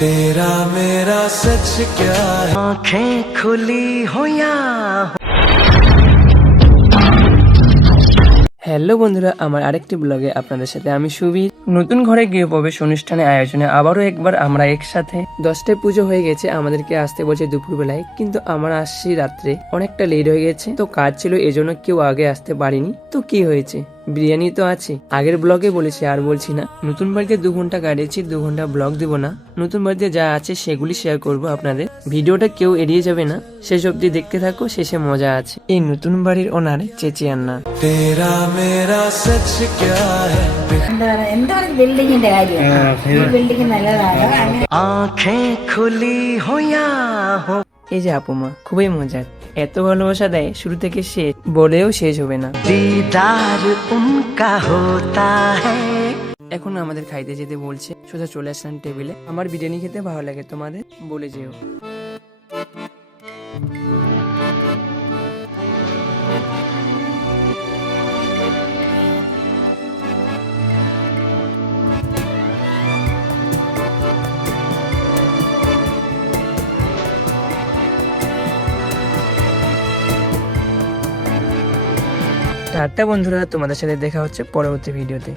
तेरा मेरा सच क्या है, आंखें खुली हो या হ্যালো বন্ধুরা, আমার আরেকটি ব্লগে আপনাদের সাথে আমি সুবীর। নতুন ঘরে গৃহপ্রবেশ অনুষ্ঠানে আয়োজনে আবারও একবার আমরা একসাথে। 10টায় পুজো হয়ে গেছে, আমাদেরকে আসতে বলছে দুপুরবেলায়, কিন্তু আমরা আসছি রাত্রে, অনেকটা লেট হয়ে গেছে। তো কাজ ছিল, এজন্য কেউ আগে আসতে পারিনি। তো কি হয়েছে, বিরিয়ানি তো আছে। আগের ব্লগে বলেছি, আর বলছি না। নতুন বাড়িতে 2 ঘন্টা কাটিয়েছি, 2 ঘন্টা ব্লগ দিব না। নতুন বাড়িতে যা আছে সেগুলি শেয়ার করব আপনাদের। ভিডিওটা কেউ এড়িয়ে যাবে না, শেষ অব্দি দেখতে থাকো, শেষে মজা আছে। এই নতুন বাড়ির ওনার চেচিয়ান্না। तेरा मेरा सच क्या है, എന്താണ് ബിൽഡിങ്ങിന്റെ കാര്യം ഈ ബിൽഡിംഗ് നല്ലതാണ് അങ്ങനെ आंखें खुली हो या हो। এই যে আপুমা খুবই মজার, এত ভালোবাসা দেয় শুরু থেকে শেষ বলেও শেষ হবে না। দিদার উনকা হোতা হ্যায়। এখন আমাদের খাইতে যেতে বলছে, সোজা চলে আসলাম টেবিলে। আমার বিরিয়ানি খেতে ভালো লাগে, তোমাদের বলে যেও। টাটা বন্ধুরা, তোমাদের সাথে দেখা হচ্ছে পরবর্তী ভিডিওতে।